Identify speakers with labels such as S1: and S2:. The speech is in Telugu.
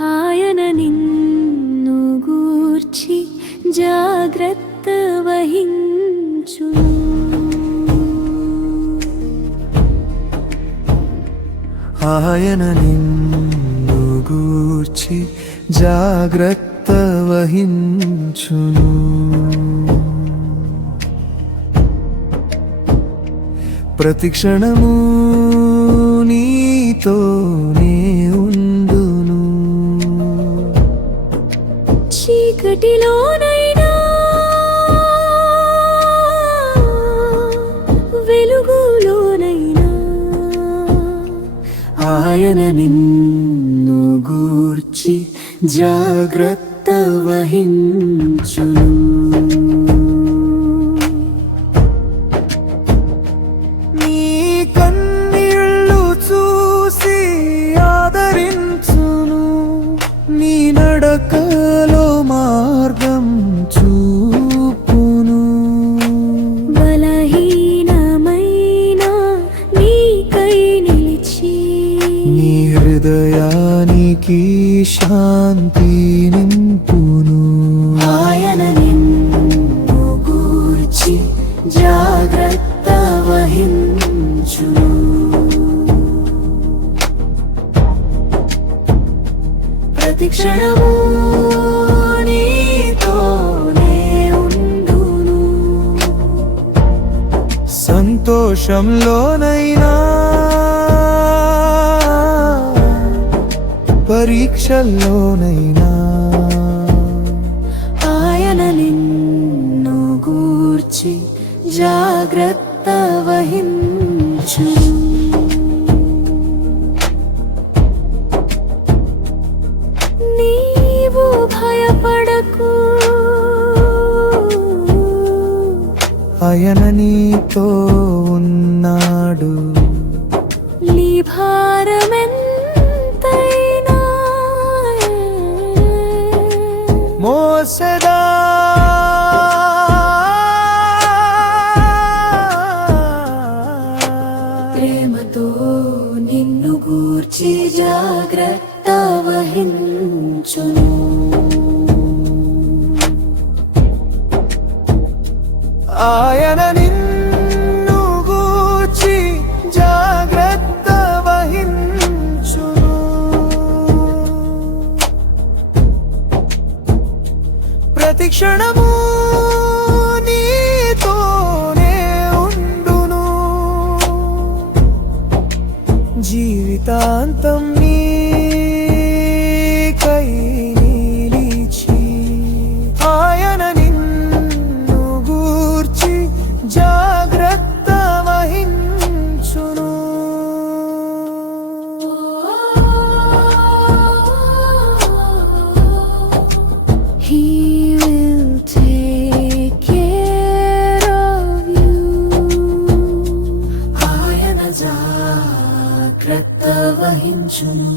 S1: ఆయన నిన్ను గూర్చి జాగ్రత్త వహించు.
S2: ఆయన నిన్ను గూర్చి జాగ్రత్త వహించును. ప్రతిక్షణము
S1: చీకటిలోనైనా వెలుగులోనైనా
S2: ఆయన నిన్ను గూర్చి జాగ్రత్త వహించును. నీ కన్నీళ్ళు చూసి ఆదరించును. నీ శాంతి నింపును. ఆయన నిన్ను గూర్చి జాగ్రత్త వహించును. ప్రతి క్షణము నీతోనే ఉండును. సంతోషంలోనైనా పరీక్షల్లోనైనా
S1: ఆయన నిన్ను గూర్చి జాగ్రత్త వహించు. నీవు భయపడకు.
S2: ఆయన నీతో ఉన్నాడు.
S1: నీ భారమెంతైనా
S2: మోసదా
S1: ప్రేమతో నిన్ను గూర్చి జాగ్రత్త వహించును.
S2: ఆయన ప్రతి క్షణము జాగ్రత్త వహించును.